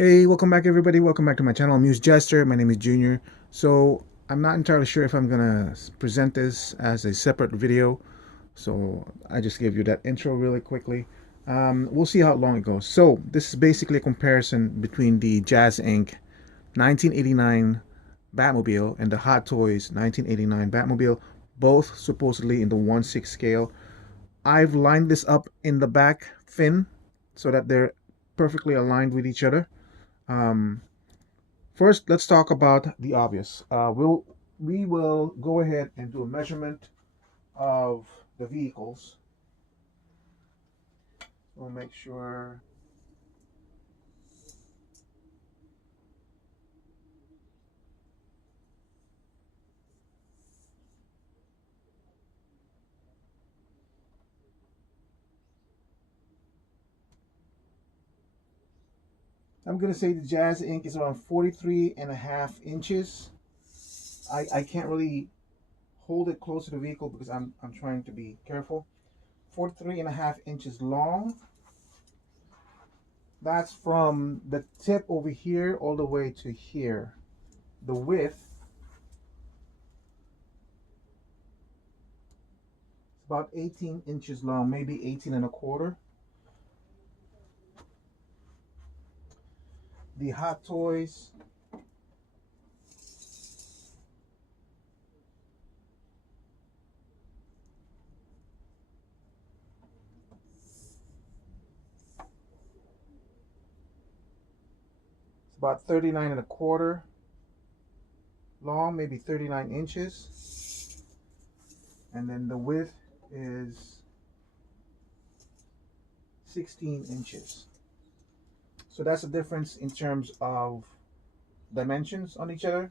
Hey, welcome back everybody. Welcome back to my channel. I'm Muse Jester. My name is Junior. So I'm not entirely sure if I'm gonna present this as a separate video. So I just gave you that intro really quickly. We'll see how long it goes. So this is basically a comparison between the JazzInc 1989 Batmobile and the Hot Toys 1989 Batmobile, both supposedly in the 1/6 scale. I've lined this up in the back fin so that they're perfectly aligned with each other. Um, First, let's talk about the obvious. We will go ahead and do a measurement of the vehicles. We'll make sure. I'm gonna say the JazzInc is around 43 and a half inches. I can't really hold it close to the vehicle because I'm trying to be careful. 43 and a half inches long. That's from the tip over here all the way to here. The width is about 18 inches long, maybe 18 and a quarter. The Hot Toys, it's about 39 and a quarter long, maybe 39 inches. And then the width is 16 inches. So that's the difference in terms of dimensions on each other.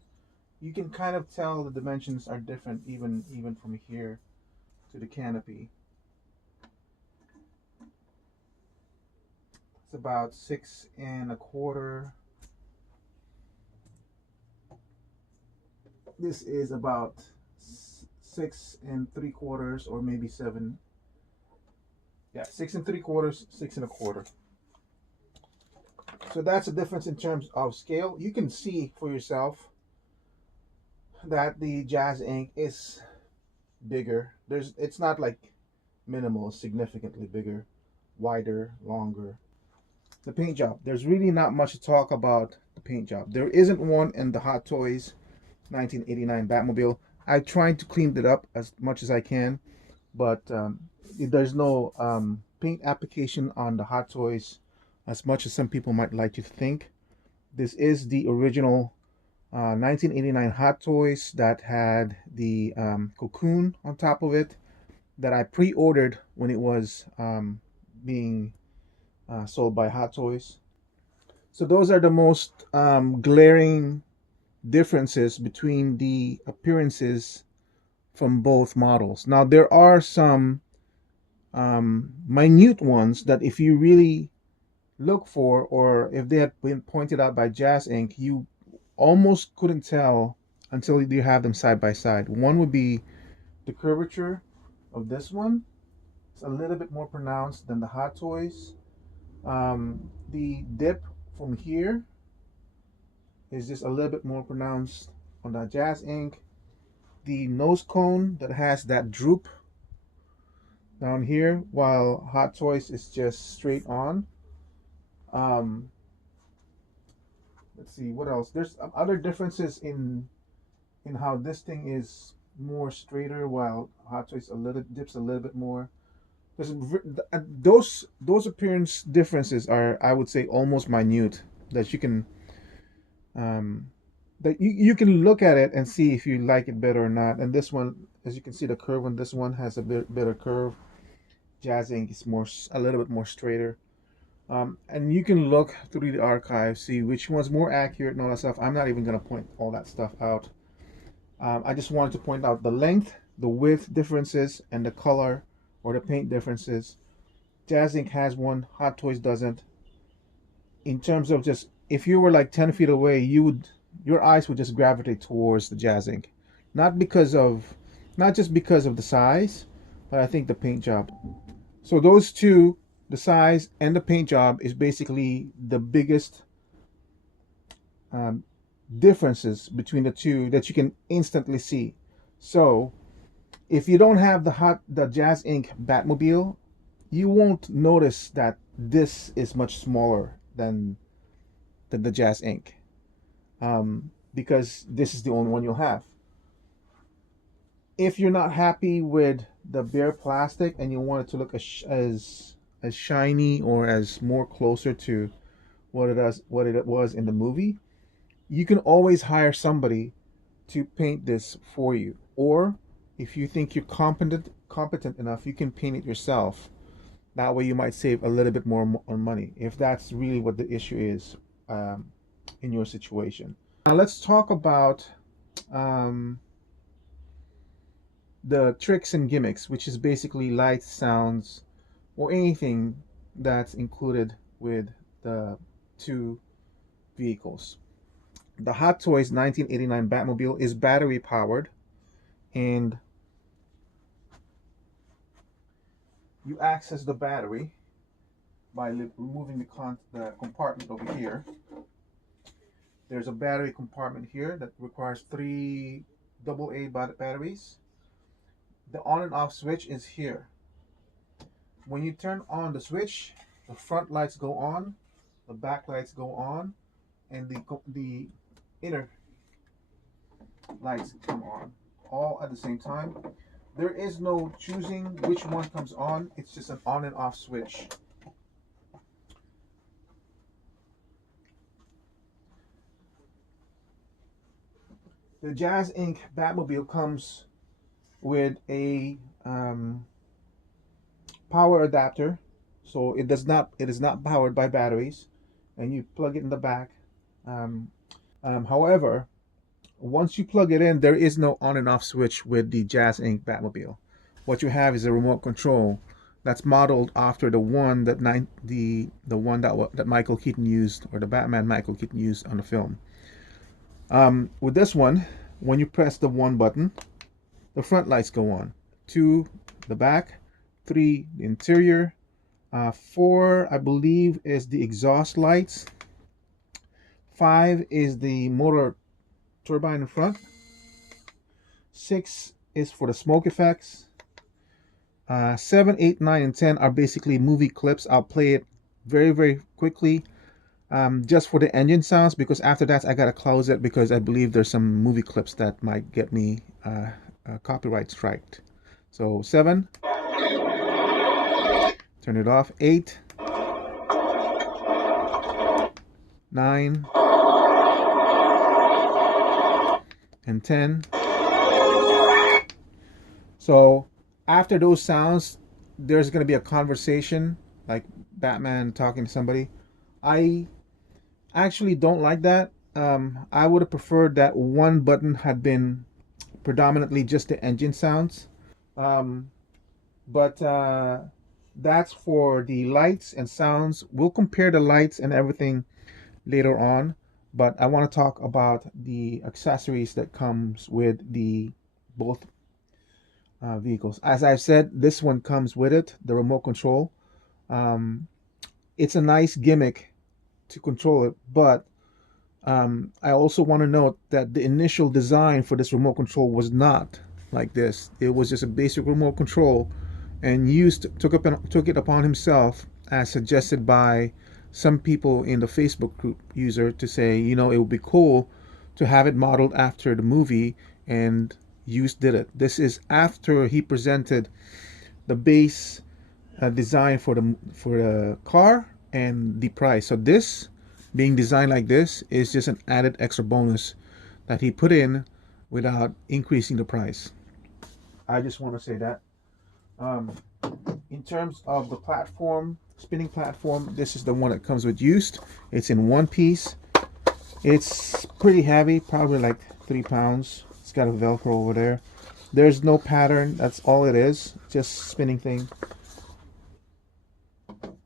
You can kind of tell the dimensions are different even from here to the canopy. It's about 6 and a quarter. This is about 6 and 3/4 or maybe 7. Yeah, 6 and 3/4, 6 and a quarter. So that's the difference in terms of scale. You can see for yourself that the JazzInc is bigger. It's not like minimal, significantly bigger, wider, longer. The paint job. There's really not much to talk about the paint job. There isn't one in the Hot Toys 1989 Batmobile. I tried to clean it up as much as I can, but there's no paint application on the Hot Toys as much as some people might like to think. This is the original 1989 Hot Toys that had the cocoon on top of it that I pre-ordered when it was being sold by Hot Toys. So those are the most glaring differences between the appearances from both models. Now there are some minute ones that if you really look for, or if they had been pointed out by JazzInc, you almost couldn't tell until you have them side by side. One would be the curvature of this one. It's a little bit more pronounced than the Hot Toys. The dip from here is just a little bit more pronounced on the JazzInc. The nose cone that has that droop down here, while Hot Toys is just straight on. Um, let's see what else. There's other differences in how this thing is more straighter, while Hot Toys a little dips a little bit more. There's those appearance differences are, I would say, almost minute that you can um, that you can look at it and see if you like it better or not. And this one, as you can see, the curve on this one has a bit better curve. JazzInc is a little bit more straighter. And you can look through the archive, see which one's more accurate and all that stuff. I'm not even going to point all that stuff out. I just wanted to point out the length, the width differences, and the color or the paint differences. JazzInc has one, Hot Toys doesn't. In terms of just, if you were like 10 feet away, your eyes would just gravitate towards the JazzInc. Not just because of the size, but I think the paint job. So those two, the size and the paint job, is basically the biggest differences between the two that you can instantly see. So if you don't have the JazzInc Batmobile, you won't notice that this is much smaller than the JazzInc, because this is the only one you'll have. If you're not happy with the bare plastic and you want it to look as shiny or as more closer to what it was in the movie, you can always hire somebody to paint this for you. Or if you think you're competent enough, you can paint it yourself. That way you might save a little bit more on money if that's really what the issue is, in your situation. Now let's talk about the tricks and gimmicks, which is basically lights, sounds, or anything that's included with the two vehicles. The Hot Toys 1989 Batmobile is battery powered, and you access the battery by removing the compartment over here. There's a battery compartment here that requires 3 AA batteries. The on and off switch is here. When you turn on the switch, the front lights go on, the back lights go on, and the inner lights come on, all at the same time. There is no choosing which one comes on. It's just an on and off switch. The JazzInc Batmobile comes with a power adapter, so it is not powered by batteries, and you plug it in the back. However, once you plug it in, there is no on and off switch with the JazzInc Batmobile. What you have is a remote control that's modeled after the one that that Michael Keaton used, or the Batman Michael Keaton used on the film. With this one, when you press the 1 button, the front lights go on. 2, the back. 3, the interior. 4, I believe, is the exhaust lights. 5 is the motor turbine in front. 6 is for the smoke effects. 7, 8, 9, and 10 are basically movie clips. I'll play it very, very quickly, just for the engine sounds, because after that I gotta close it because I believe there's some movie clips that might get me copyright striked. So 7, turn it off. 8, 9, and 10. So after those sounds, there's going to be a conversation, like Batman talking to somebody. I actually don't like that. I would have preferred that one button had been predominantly just the engine sounds. But that's for the lights and sounds. We'll compare the lights and everything later on, but I want to talk about the accessories that comes with the both vehicles. As I've said, this one comes with it, the remote control. It's a nice gimmick to control it, but I also want to note that the initial design for this remote control was not like this. It was just a basic remote control, and took it upon himself, as suggested by some people in the Facebook group user, to say, it would be cool to have it modeled after the movie, and Hughes did it. This is after he presented the base design for the car and the price. So this being designed like this is just an added extra bonus that he put in without increasing the price. I just want to say that. In terms of the platform, spinning platform, this is the one that comes with used. It's in one piece. It's pretty heavy, probably like 3 pounds. It's got a Velcro over there. There's no pattern. That's all it is. Just spinning thing.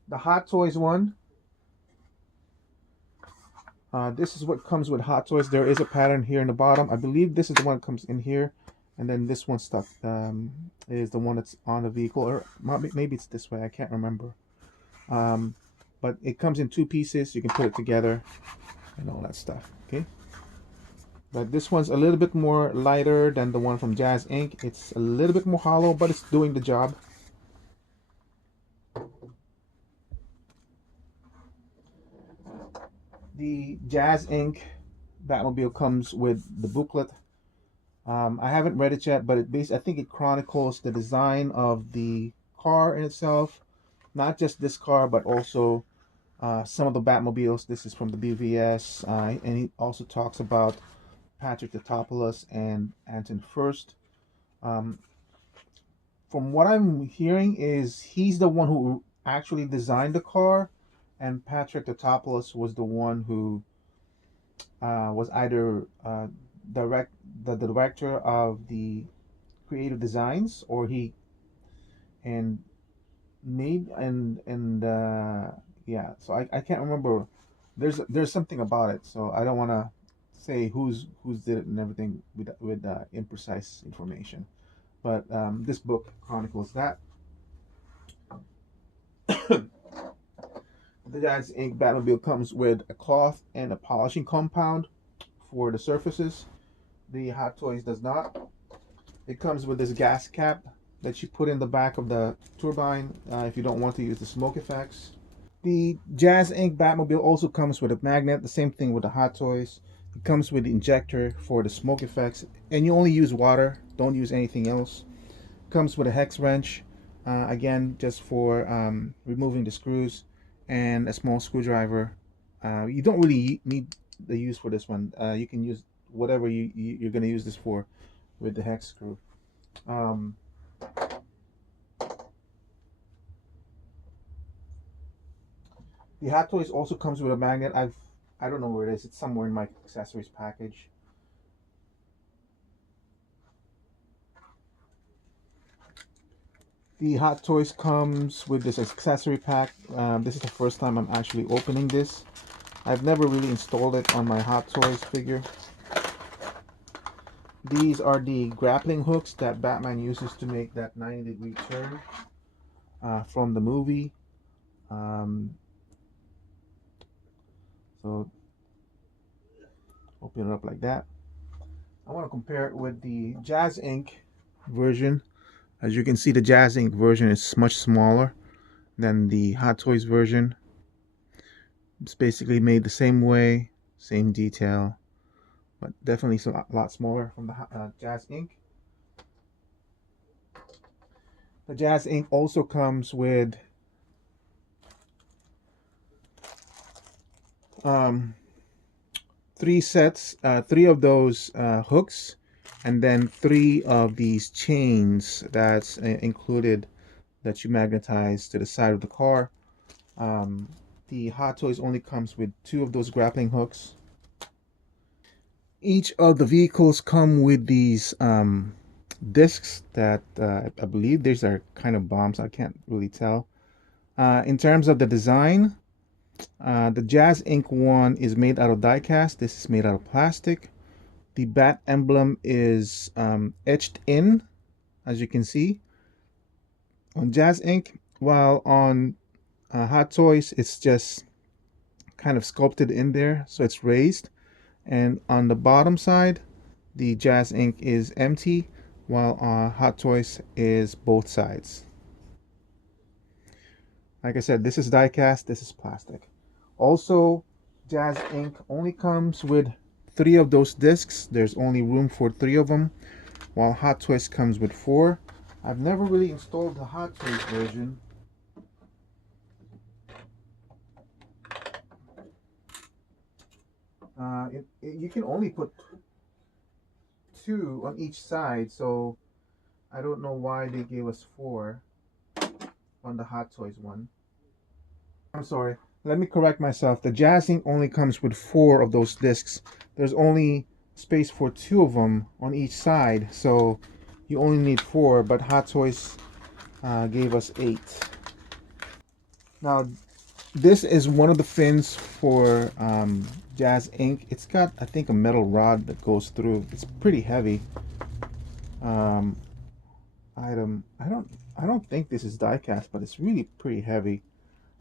The Hot Toys one. This is what comes with Hot Toys. There is a pattern here in the bottom. I believe this is the one that comes in here. And then this one stuck is the one that's on the vehicle. Or maybe it's this way. I can't remember. But it comes in 2 pieces. You can put it together. and all that stuff. Okay, but this one's a little bit more lighter than the one from JazzInc. It's a little bit more hollow, but it's doing the job. The JazzInc Batmobile comes with the booklet. I haven't read it yet, but I think it chronicles the design of the car in itself, not just this car, but also some of the Batmobiles. This is from the BVS, and he also talks about Patrick Tatopoulos and Anton Furst. Um, from what I'm hearing, is he's the one who actually designed the car, and Patrick Tatopoulos was the one who was either direct the director of the creative designs, or he and made and yeah. So I can't remember. There's something about it, so I don't want to say who's did it and everything with imprecise information. But this book chronicles that. The JazzInc Batmobile comes with a cloth and a polishing compound for the surfaces. The Hot Toys does not. It comes with this gas cap that you put in the back of the turbine if you don't want to use the smoke effects. The JazzInc Batmobile also comes with a magnet, the same thing with the Hot Toys. It comes with the injector for the smoke effects, and you only use water, don't use anything else. It comes with a hex wrench, again, just for removing the screws, and a small screwdriver. You don't really need the use for this one. You can use whatever you're going to use this for with the hex screw. Um, the Hot Toys also comes with a magnet. I don't know where it is. It's somewhere in my accessories package. The Hot Toys comes with this accessory pack. This is the first time I'm actually opening this. I've never really installed it on my Hot Toys figure. These are the grappling hooks that Batman uses to make that 90-degree turn from the movie. So open it up like that. I want to compare it with the JazzInc version. As you can see, the JazzInc version is much smaller than the Hot Toys version. It's basically made the same way, same detail, but definitely a lot smaller from the JazzInc. The JazzInc also comes with three sets, three of those hooks, and then three of these chains that's included that you magnetize to the side of the car. The Hot Toys only comes with two of those grappling hooks. Each of the vehicles come with these discs that I believe these are kind of bombs. I can't really tell. In terms of the design, the JazzInc one is made out of die cast. This is made out of plastic. The bat emblem is etched in, as you can see, on JazzInc, while on Hot Toys it's just kind of sculpted in there, so it's raised. And on the bottom side, the JazzInc is empty, while Hot Toys is both sides. Like I said, this is die cast, this is plastic. Also, JazzInc only comes with three of those discs. There's only room for three of them, while Hot Toys comes with four. I've never really installed the Hot Toys version. You can only put two on each side, so I don't know why they gave us four on the Hot Toys one. I'm sorry, let me correct myself. The JazzInc only comes with four of those discs. There's only space for two of them on each side, so you only need four, but Hot Toys gave us eight. Now, this is one of the fins for JazzInc. It's got, I think, a metal rod that goes through. It's pretty heavy. Item. I don't think this is die cast, but it's really pretty heavy.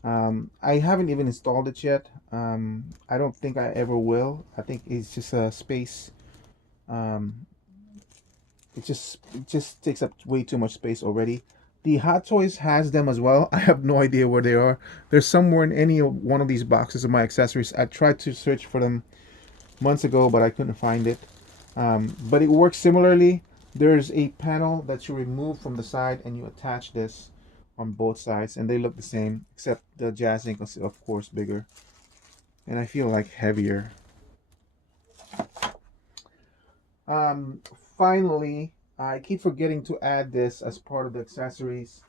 I haven't even installed it yet. I don't think I ever will. I think it's just a space. Um, it just takes up way too much space already. The Hot Toys has them as well. I have no idea where they are. They're somewhere in any one of these boxes of my accessories. I tried to search for them months ago, but I couldn't find it. But it works similarly. There's a panel that you remove from the side, and you attach this on both sides, and they look the same, except the JazzInc is of course bigger, and I feel like heavier. Um, Finally, I keep forgetting to add this as part of the accessories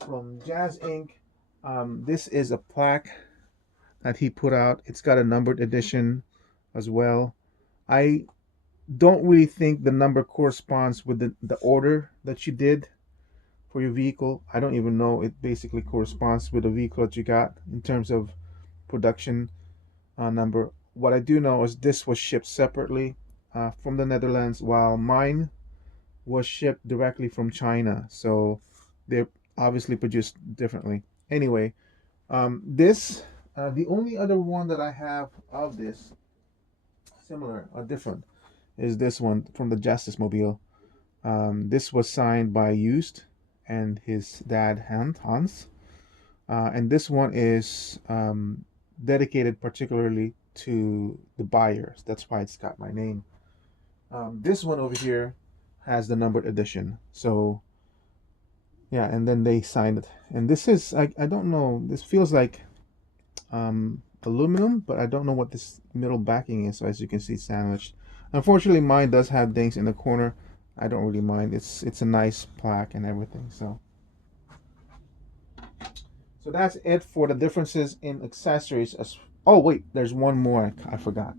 from JazzInc. This is a plaque that he put out. It's got a numbered edition as well. I don't really think the number corresponds with the order that you did for your vehicle. I don't even know it basically corresponds with the vehicle that you got in terms of production number. What I do know is this was shipped separately from the Netherlands, while mine was shipped directly from China. So they're obviously produced differently. Anyway, this the only other one that I have of this similar or different is this one from the Justice-Mobile. This was signed by Used and his dad Hans, and this one is dedicated particularly to the buyers. That's why it's got my name. This one over here has the numbered edition. So yeah, and then they signed it. And this is I don't know. This feels like aluminum, but I don't know what this middle backing is. So as you can see, sandwiched. Unfortunately, mine does have dings in the corner. I don't really mind. It's a nice plaque and everything. So that's it for the differences in accessories. As oh wait, there's one more I forgot.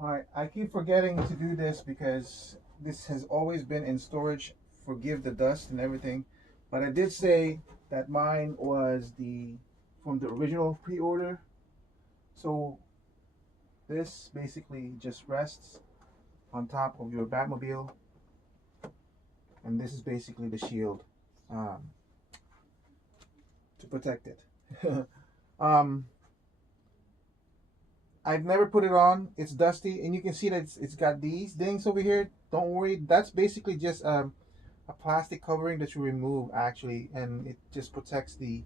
All right, I keep forgetting to do this because this has always been in storage. Forgive the dust and everything, but I did say that mine was the from the original pre-order. So this basically just rests on top of your Batmobile, and this is basically the shield um, to protect it. um, I've never put it on. It's dusty, and you can see that it's got these dings over here. Don't worry, that's basically just a plastic covering that you remove actually, and it just protects the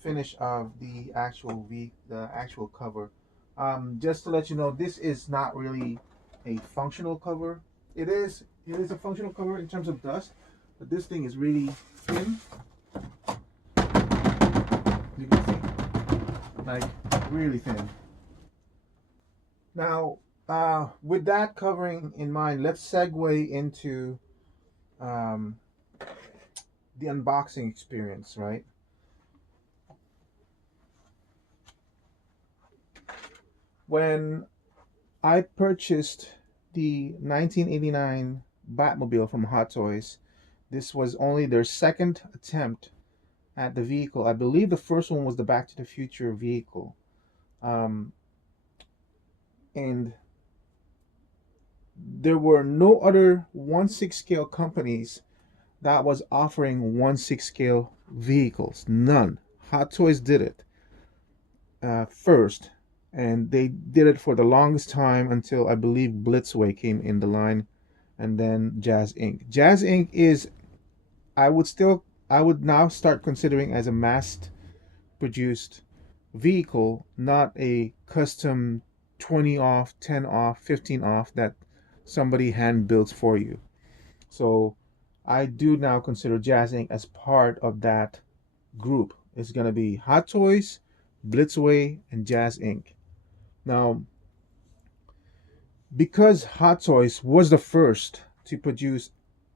finish of the actual cover. Just to let you know, this is not really a functional cover. It is a functional cover in terms of dust, but this thing is really thin. You can see, like really thin. Now, with that covering in mind, let's segue into um, the unboxing experience, right? When I purchased the 1989 Batmobile from Hot Toys, this was only their second attempt at the vehicle. I believe the first one was the Back to the Future vehicle. Um, and there were no other 1/6 scale companies that was offering 1/6 scale vehicles. None. Hot Toys did it first, and they did it for the longest time until I believe Blitzway came in the line, and then JazzInc. JazzInc is I would now start considering as a mass produced vehicle, not a custom 20 off, 10 off, 15 off that somebody hand builds for you. So I do now consider JazzInc as part of that group. It's going to be Hot Toys, Blitzway, and JazzInc. Now, because Hot Toys was the first to produce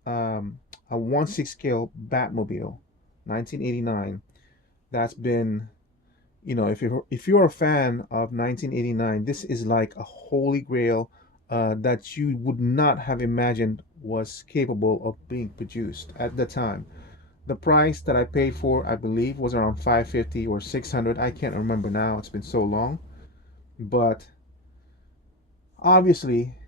a 1/6 scale Batmobile, 1989, that's been, if you're a fan of 1989, this is like a holy grail that you would not have imagined was capable of being produced at the time. The price that I paid for, I believe, was around 550 or 600. I can't remember now. It's been so long. But obviously,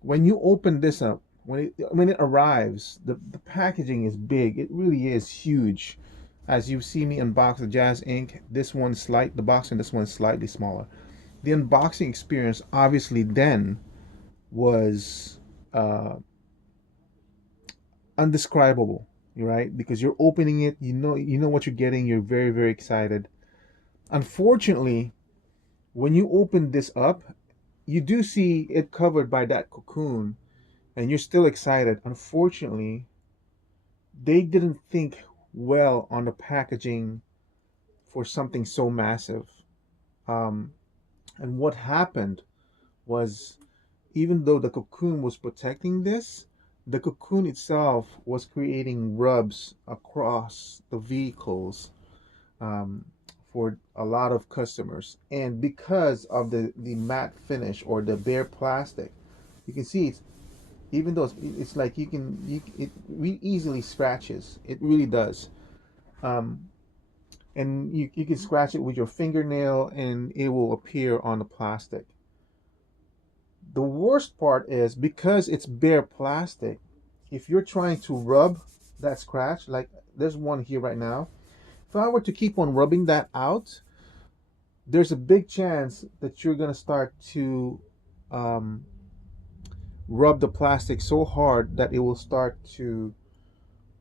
when you open this up, when it arrives, the packaging is big. It really is huge. As you see me unbox the Jazz Inc., the box in this one is slightly smaller. The unboxing experience obviously then was uh, undescribable, right? Because you're opening it, you know what you're getting. You're very very excited. Unfortunately, when you open this up, you do see it covered by that cocoon, and you're still excited. Unfortunately, they didn't think well on the packaging for something so massive. Um, and what happened was, even though the cocoon was protecting this, the cocoon itself was creating rubs across the vehicles, um, for a lot of customers. And because of the matte finish or the bare plastic, you can see it's, even though it's like it really easily scratches. It really does. Um, and you can scratch it with your fingernail and it will appear on the plastic. The worst part is, because it's bare plastic, if you're trying to rub that scratch, like there's one here right now, if I were to keep on rubbing that out, there's a big chance that you're going to start to um, rub the plastic so hard that it will start to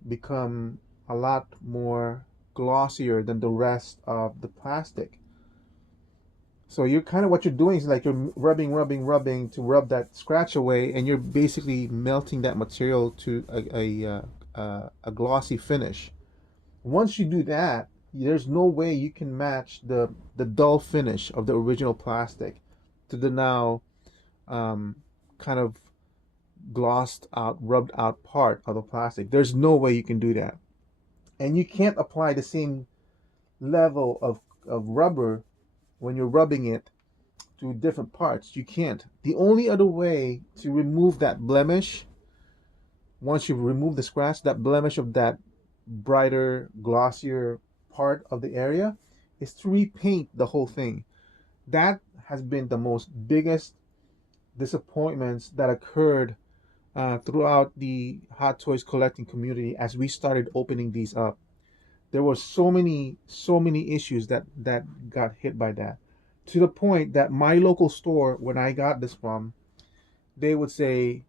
become a lot more glossier than the rest of the plastic. So you're kind of, what you're doing is like you're rubbing, rubbing, rubbing to rub that scratch away, and you're basically melting that material to a glossy finish. Once you do that, there's no way you can match the dull finish of the original plastic to the now um, kind of glossed out, rubbed out part of the plastic. There's no way you can do that, and you can't apply the same level of rubber when you're rubbing it to different parts. You can't. The only other way to remove that blemish, once you remove the scratch, that blemish of that brighter, glossier part of the area, is to repaint the whole thing. That has been the most biggest disappointments that occurred throughout the Hot Toys collecting community as we started opening these up. There were so many issues that got hit by that, to the point that my local store, when I got this from, they would say,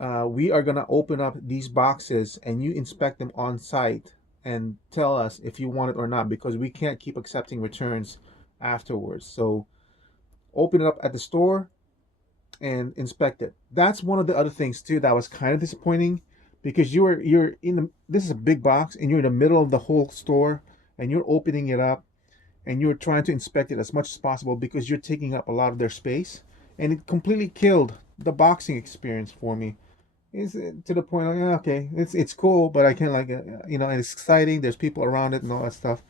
we are going to open up these boxes and you inspect them on site and tell us if you want it or not, because we can't keep accepting returns afterwards. So open it up at the store and inspect it. That's one of the other things too that was kind of disappointing, because you're in the, this is a big box and you're in the middle of the whole store, and you're opening it up and you're trying to inspect it as much as possible because you're taking up a lot of their space, and it completely killed the boxing experience for me. Is to the point like, okay, it's cool, but I can't like and it's exciting. There's people around it and all that stuff.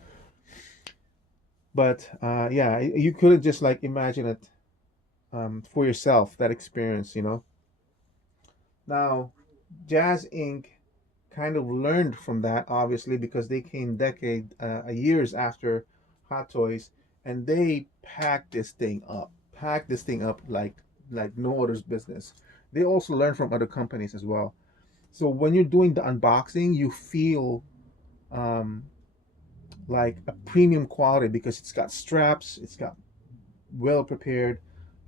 But yeah, you couldn't just like imagine it for yourself, that experience. Now, Jazz Inc. kind of learned from that, obviously, because they came years after Hot Toys, and they packed this thing up like no other's business. They also learned from other companies as well. So when you're doing the unboxing, you feel um, like a premium quality because it's got straps, it's got well prepared,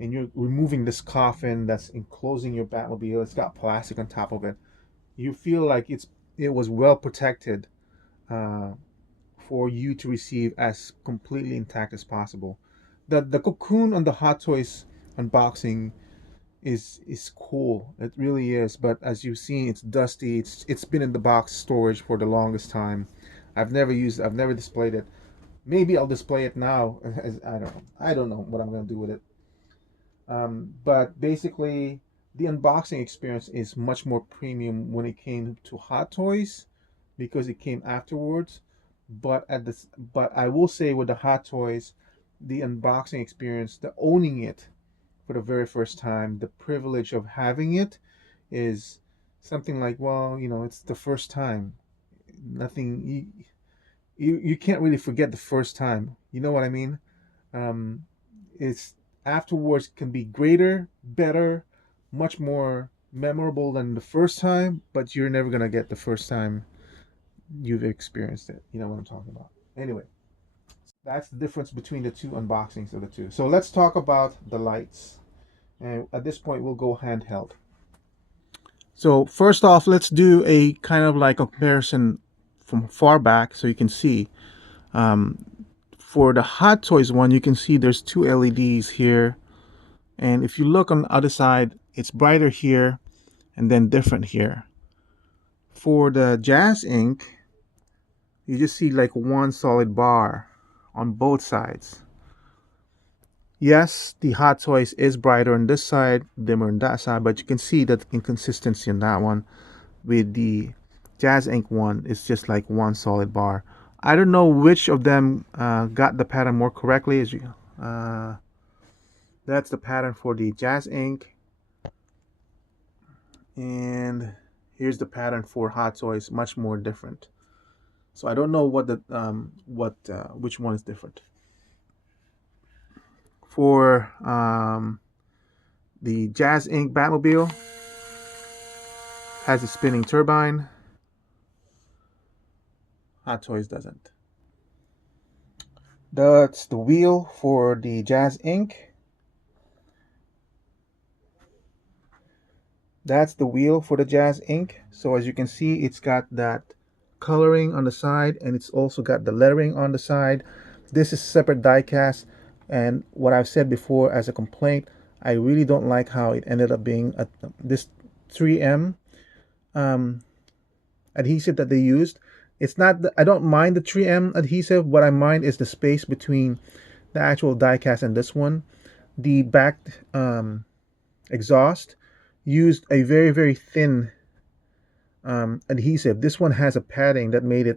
and you're removing this coffin that's enclosing your Batmobile. It's got plastic on top of it. You feel like it was well protected uh, for you to receive as completely intact as possible. The cocoon on the Hot Toys unboxing is cool. It really is. But as you've seen, it's dusty. It's been in the box storage for the longest time. I've never displayed it. Maybe I'll display it now. I don't know. I don't know what I'm gonna do with it. But basically, the unboxing experience is much more premium when it came to Hot Toys because it came afterwards. But I will say, with the Hot Toys, the unboxing experience, the owning it for the very first time, the privilege of having it is something like, well, it's the first time. Nothing you can't really forget the first time. You know what I mean? Um, it's afterwards can be greater, better, much more memorable than the first time, but you're never gonna get the first time you've experienced it. You know what I'm talking about. Anyway, that's the difference between the two unboxings of the two. So let's talk about the lights. And at this point, we'll go handheld. So first off, let's do a kind of like a comparison from far back so you can see. Um, for the Hot Toys one, you can see there's two LEDs here. And if you look on the other side, it's brighter here and then different here. For the JazzInc, you just see like one solid bar on both sides. Yes, the Hot Toys is brighter on this side, dimmer on that side, but you can see that inconsistency in that one. With the JazzInc one, it's just like one solid bar. I don't know which of them got the pattern more correctly. As you, that's the pattern for the JazzInc, and here's the pattern for Hot Toys, much more different. So I don't know what the which one is different. For the JazzInc Batmobile, has a spinning turbine. Hot Toys doesn't. That's the wheel for the JazzInc. That's the wheel for the JazzInc. So as you can see, it's got that coloring on the side, and it's also got the lettering on the side. This is separate die cast, and what I've said before as a complaint, I really don't like how it ended up being this 3M adhesive that they used. It's not, I don't mind the 3M adhesive. What I mind is the space between the actual die cast and this one. The back exhaust used a very, very thin adhesive. This one has a padding that made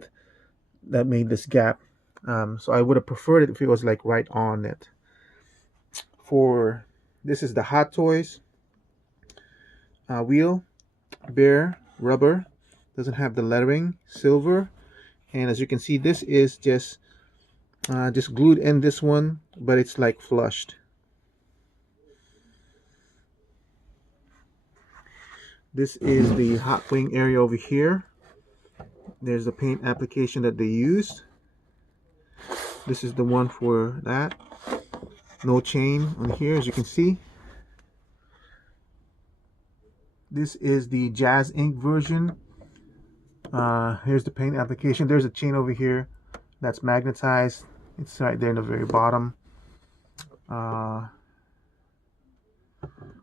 this gap. So I would have preferred it if it was like right on it. For this is the Hot Toys wheel, bare rubber, doesn't have the lettering, silver, and as you can see, this is just glued in this one, but it's like flushed. This is the hot wing area over here. There's the paint application that they used. This is the one for that. No chain on here, as you can see. This is the JazzInc version. Here's the paint application. There's a chain over here that's magnetized. It's right there in the very bottom.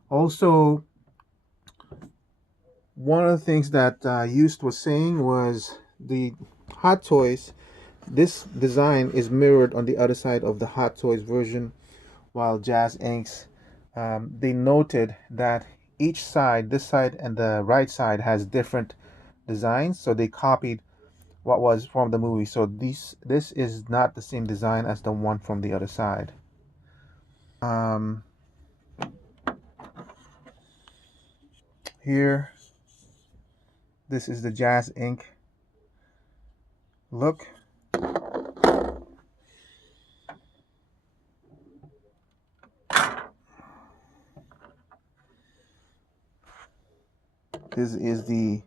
Also, one of the things that Used was saying was the Hot Toys, this design is mirrored on the other side of the Hot Toys version, while JazzInc's, they noted that each side, this side and the right side, has different designs, so they copied what was from the movie. So this is not the same design as the one from the other side. Here, this is the JazzInc look. This is the,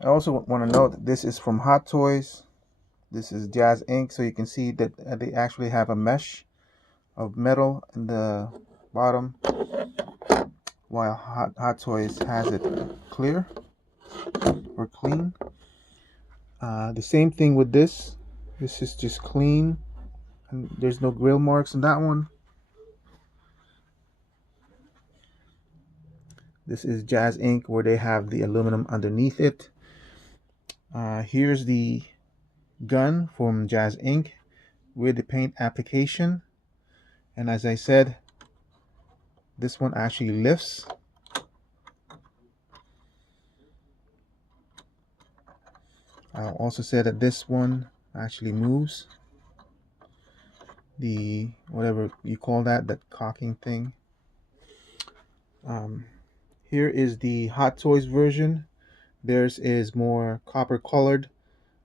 I also want to note that this is from Hot Toys. This is JazzInc, so you can see that they actually have a mesh of metal in the bottom, while Hot Toys has it clear or clean. The same thing with this. This is just clean, and there's no grill marks on that one. This is JazzInc, where they have the aluminum underneath it. Here's the gun from JazzInc with the paint application, and as I said, this one actually lifts. I also said that this one actually moves. The whatever you call that cocking thing. Here is the Hot Toys version. Theirs is more copper colored.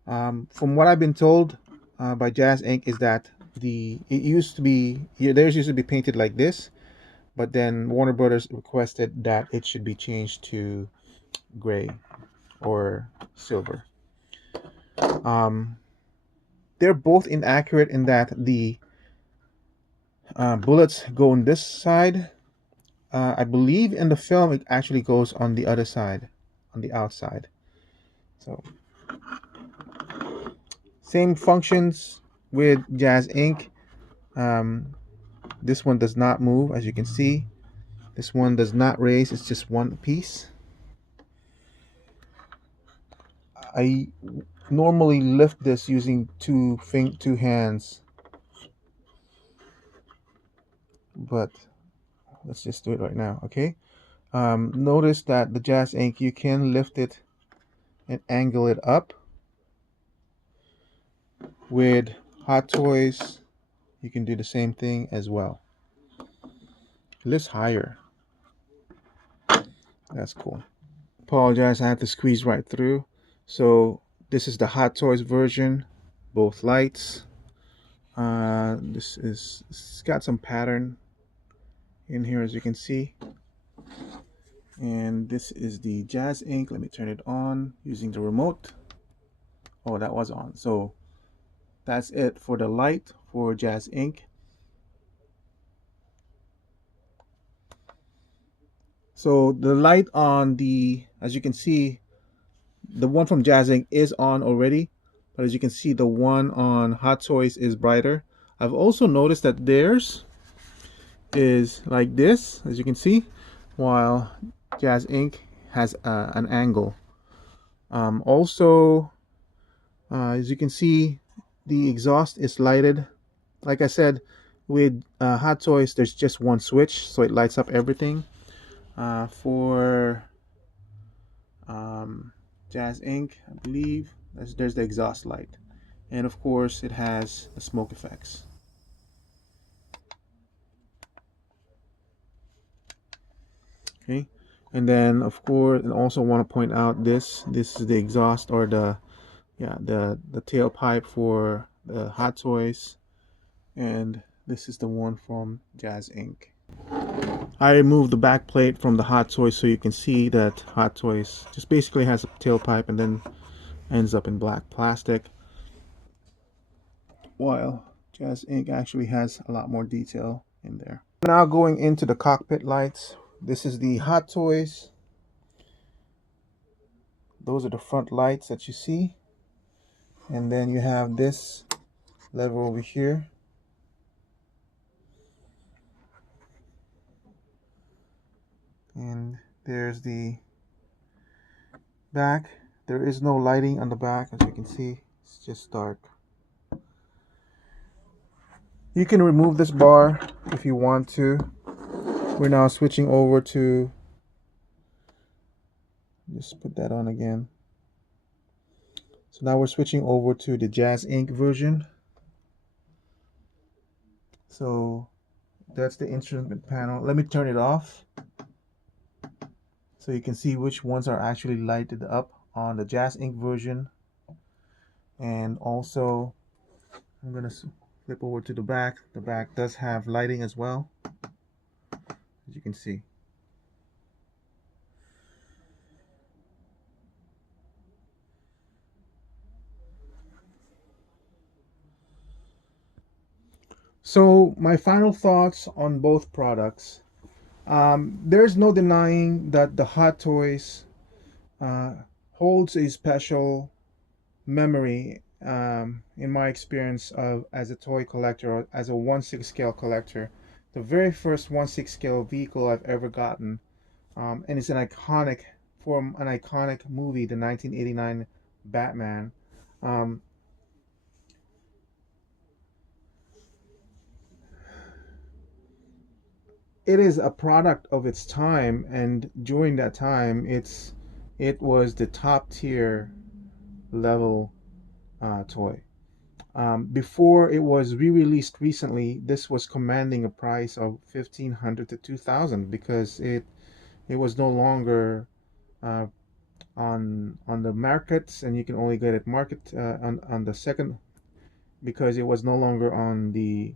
From what I've been told by JazzInc is that it used to be, theirs used to be painted like this, but then Warner Brothers requested that it should be changed to gray or silver. Um, they're both inaccurate in that the bullets go on this side. I believe in the film it actually goes on the other side, on the outside. So same functions with JazzInc. Um, this one does not move, as you can see. This one does not raise, it's just one piece. I normally lift this using two hands, but let's just do it right now, okay? Notice that the JazzInc, you can lift it and angle it up. With Hot Toys, you can do the same thing as well. It lifts higher. That's cool. Apologize, I had to squeeze right through. So this is the Hot Toys version, both lights. It's got some pattern in here, as you can see. And this is the JazzInc. Let me turn it on using the remote. Oh, that was on. So that's it for the light for JazzInc. So the light on the, as you can see, the one from JazzInc is on already, but as you can see, the one on Hot Toys is brighter. I've also noticed that theirs is like this, as you can see, while JazzInc has an angle. Also, as you can see, the exhaust is lighted. Like I said, with Hot Toys, there's just one switch, so it lights up everything. For JazzInc, I believe there's the exhaust light, and of course it has the smoke effects. Okay, and then of course, and also want to point out this is the exhaust, or the tailpipe for the Hot Toys, and this is the one from JazzInc. I removed the back plate from the Hot Toys so you can see that Hot Toys just basically has a tailpipe and then ends up in black plastic, while JazzInc actually has a lot more detail in there. Now going into the cockpit lights, this is the Hot Toys. Those are the front lights that you see, and then you have this lever over here. And there's the back. There is no lighting on the back, as you can see. It's just dark. You can remove this bar if you want to. We're now switching over to, just put that on again. So now we're switching over to the JazzInc version. So that's the instrument panel. Let me turn it off so you can see which ones are actually lighted up on the JazzInc version. And also, I'm gonna flip over to the back. The back does have lighting as well, as you can see. So my final thoughts on both products. There's no denying that the Hot Toys holds a special memory in my experience of as a toy collector, or as a 1/6 scale collector. The very first 1/6 scale vehicle I've ever gotten, and it's an iconic, from an iconic movie, the 1989 Batman. Um, it is a product of its time, and during that time, it was the top tier level toy. Before it was re-released recently, this was commanding a price of 1,500 to 2,000 because it was no longer uh, on the markets, and you can only get it market on the second because it was no longer on the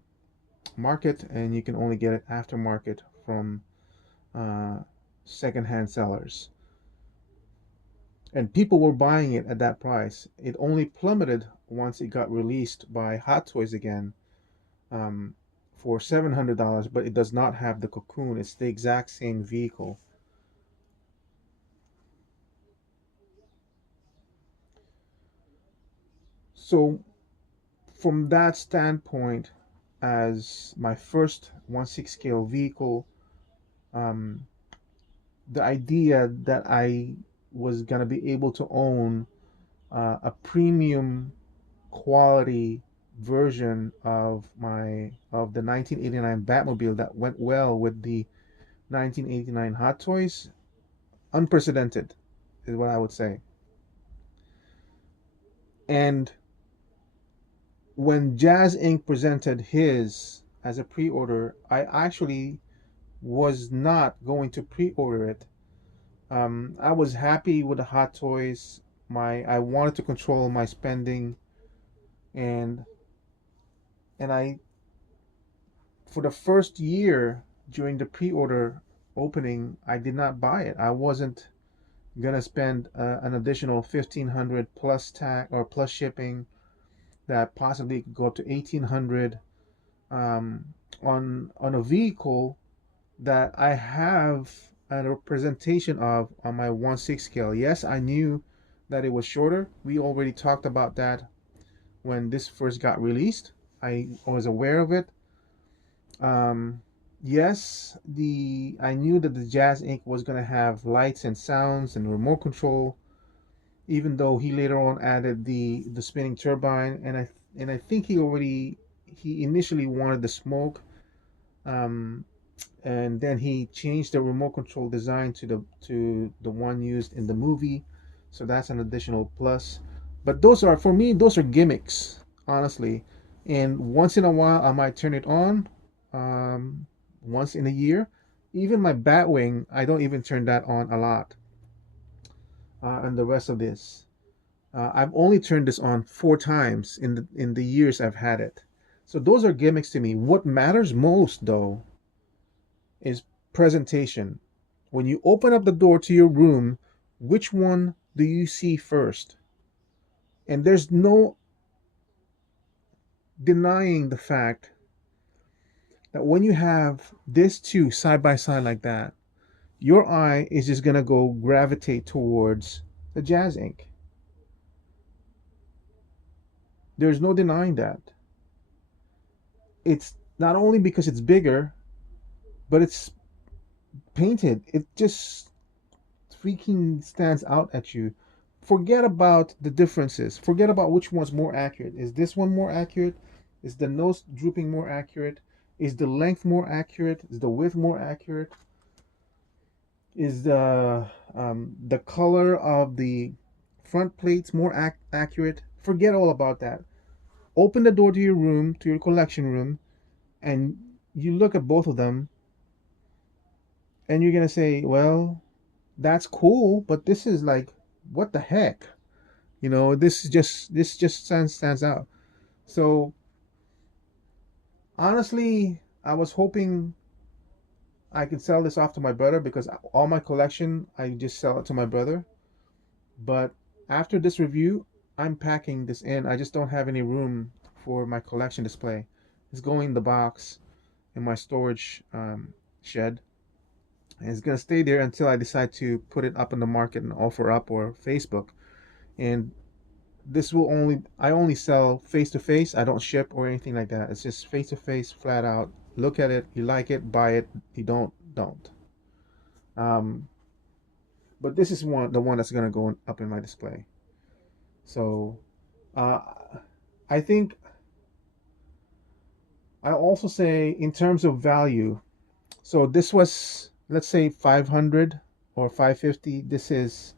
market, and you can only get it aftermarket from uh, secondhand sellers. And people were buying it at that price. It only plummeted once it got released by Hot Toys again, um, for $700, but it does not have the cocoon. It's the exact same vehicle. So, from that standpoint, as my first 1/6 scale vehicle, um, the idea that I was gonna be able to own a premium quality version of the 1989 Batmobile that went well with the 1989 Hot Toys, unprecedented, is what I would say. And when Jazz Inc. presented his as a pre-order, I actually was not going to pre-order it. I was happy with the Hot Toys. I wanted to control my spending, and and I for the first year during the pre-order opening, I did not buy it. I wasn't gonna spend an additional 1,500 plus tax or plus shipping that possibly could go up to 1,800, um, on a vehicle that I have a representation of on my 1/6 scale. Yes, I knew that it was shorter. We already talked about that when this first got released. I was aware of it. Um, yes, the I knew that the Jazz Inc. was gonna have lights and sounds and remote control, even though he later on added the spinning turbine, and I think he initially wanted the smoke, um, and then he changed the remote control design to the one used in the movie, so that's an additional plus. But those are for me those are gimmicks, honestly. And once in a while I might turn it on, um, once in a year. Even my Batwing, I don't even turn that on a lot. And the rest of this, I've only turned this on 4 times in the years I've had it. So those are gimmicks to me. What matters most, though, is presentation. When you open up the door to your room, which one do you see first? And there's no denying the fact that when you have this two side by side like that, your eye is just gonna go gravitate towards the Jazz Inc. There's no denying that. It's not only because it's bigger, but it's painted. It just freaking stands out at you. Forget about the differences. Forget about which one's more accurate. Is this one more accurate? Is the nose drooping more accurate? Is the length more accurate? Is the width more accurate? Is the color of the front plates more accurate? Forget all about that. Open the door to your room, to your collection room, and you look at both of them, and you're gonna say, "Well, that's cool, but this is like, what the heck?" This just stands out. So honestly, I was hoping I could sell this off to my brother, because all my collection I just sell it to my brother. But after this review, I'm packing this in. I just don't have any room for my collection display. It's going in the box in my storage, shed. And it's gonna stay there until I decide to put it up in the market and offer up, or Facebook. And this will only I only sell face to face. I don't ship or anything like that. It's just face to face, flat out. Look at it, you like it, buy it. You don't. Um, but this is the one that's gonna go up in my display. So, uh, I think I also say in terms of value. So this was, let's say, 500 or 550. This is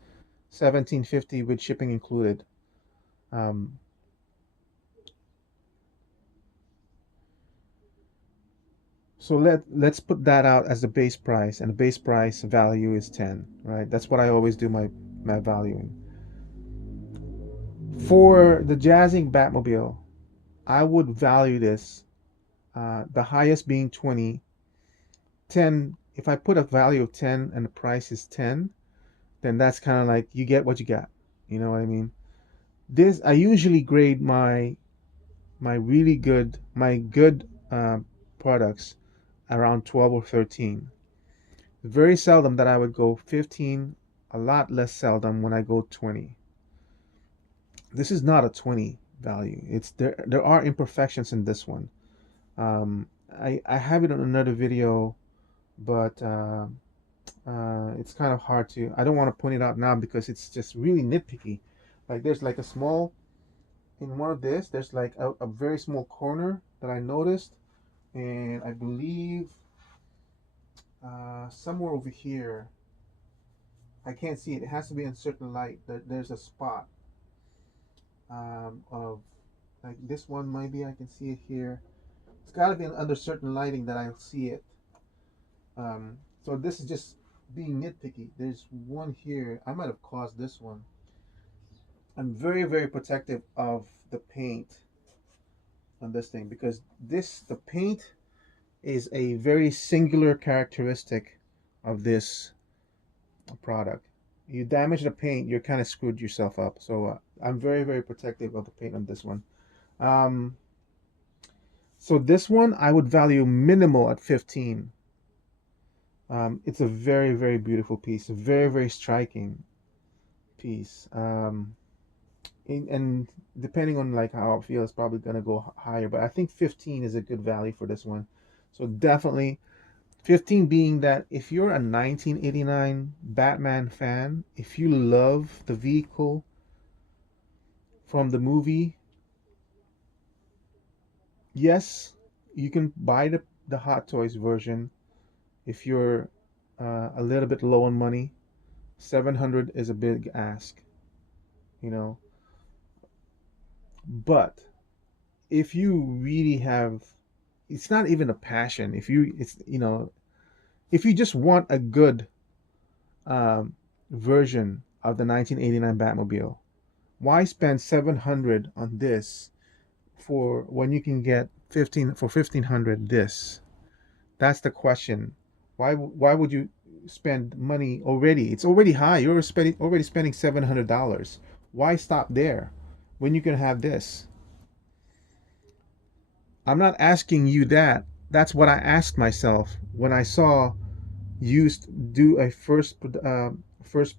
1750 with shipping included. Um, So let's put that out as the base price, and the base price value is 10, right? That's what I always do my valuing. For the JazzInc Batmobile, I would value this, the highest being 20, 10. If I put a value of 10 and the price is 10, then that's kind of like you get what you got. You know what I mean? This I usually grade my good products around 12 or 13. Very seldom that I would go 15, a lot less seldom when I go 20. This is not a 20 value. It's there are imperfections in this one. I have it on another video, but it's kind of hard to. I don't want to point it out now because it's just really nitpicky. Like there's like a small in one of this. There's like a very small corner that I noticed, and I believe somewhere over here. I can't see it. It has to be in certain light. There's a spot of like this one. Maybe I can see it here. It's got to be under certain lighting that I'll see it. So this is just being nitpicky. There's one here. I might have caused this one. I'm very, very protective of the paint on this thing because the paint is a very singular characteristic of this product. You damage the paint, you're kind of screwed yourself up. So I'm very, very protective of the paint on this one. Um, so this one I would value minimal at 15. It's a very, very beautiful piece, a very, very striking piece. And depending on like how I feel, it's probably gonna go higher. But I think 15 is a good value for this one. So definitely 15 being that if you're a 1989 Batman fan, if you love the vehicle from the movie, yes, you can buy the Hot Toys version if you're a little bit low on money. 700 is a big ask, you know. But if you really have, it's not even a passion. If you just want a good um, version of the 1989 Batmobile, why spend 700 on this for when you can get 1500 this? That's the question. Why would you spend money already? It's already high. You're already spending $700. Why stop there when you can have this? I'm not asking you that. That's what I asked myself when I saw used do a first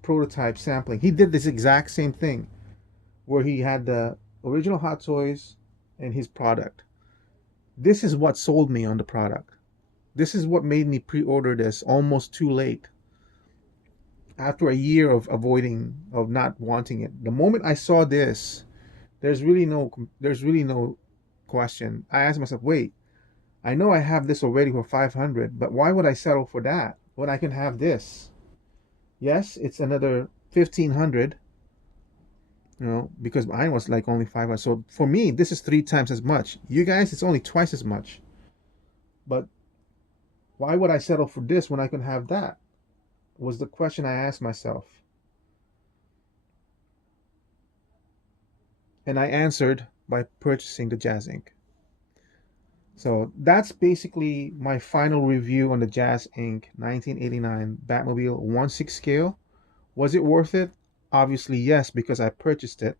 prototype sampling. He did this exact same thing where he had the original Hot Toys and his product. This is what sold me on the product. This is what made me pre-order this almost too late. After a year of not wanting it. The moment I saw this, there's really no question. I asked myself, wait, I know I have this already for 500, but why would I settle for that when I can have this? Yes, it's another 1500, because mine was like only 500. So for me, this is 3 times as much. You guys, it's only twice as much. But why would I settle for this when I can have that? Was the question I asked myself. And I answered by purchasing the JazzInc. So that's basically my final review on the JazzInc 1989 Batmobile 1/6 scale. Was it worth it? Obviously, yes, because I purchased it.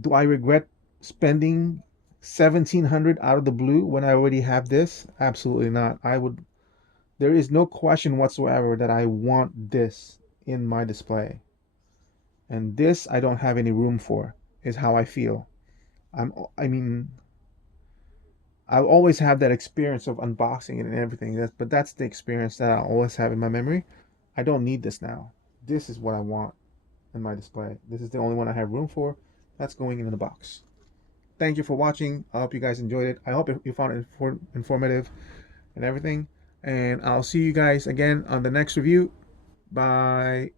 Do I regret spending 1700 out of the blue when I already have this? Absolutely not. There is no question whatsoever that I want this in my display. And this I don't have any room for, is how I feel. I mean, I'll always have that experience of unboxing it and everything. But that's the experience that I always have in my memory. I don't need this now. This is what I want in my display. This is the only one I have room for. That's going in the box. Thank you for watching. I hope you guys enjoyed it. I hope you found it informative and everything. And I'll see you guys again on the next review. Bye.